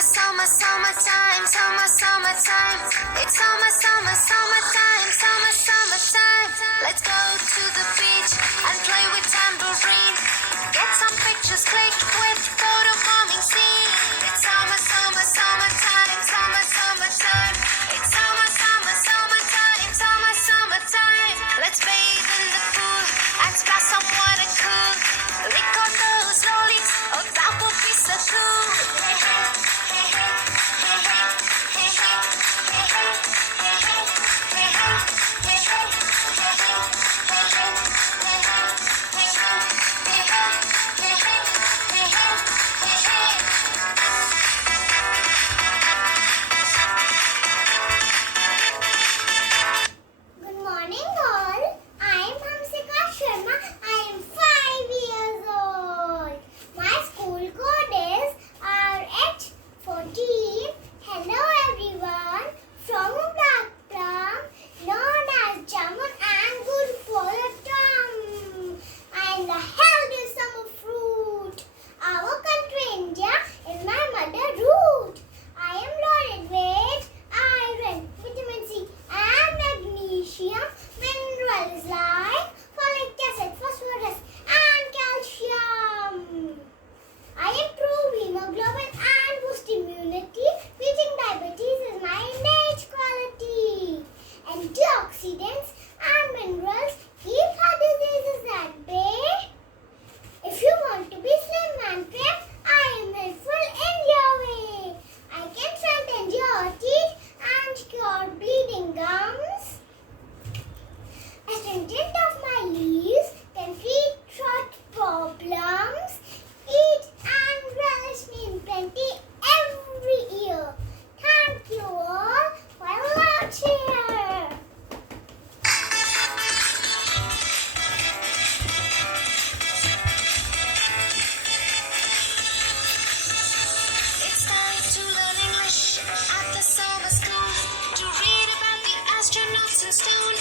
summertime, summertime. It's summertime. Let's go to the beach and play with tambourine. Get some pictures clicked with photo bombing scene. It's summertime, summertime. It's summertime. Let's bathe in the pool and splash some water cool. Lick on those lollies, oh that would be so cool. Good morning all. I am Hamsika Sharma. I am 5 years old. My school code is RH14. Hello everyone. From Black Plum, known as Jamun and good for the tongue. And the healthiest summer fruit. Our country India is my mother root. I am loaded with iron, vitamin C and magnesium, minerals like folic acid, phosphorus and calcium. I improve hemoglobin and boost immunity. Beating diabetes is my innate quality. Antioxidants and minerals keep heart diseases at bay. If you want to be slim and trim, I am helpful in your way. I can strengthen your teeth and cure bleeding gums. Astringent of my leaves can treat throat problems. Eat and relish me in plenty every year. Thank you all for a loud cheer. It's time to learn English at the summer school. To read about the astronauts and stone.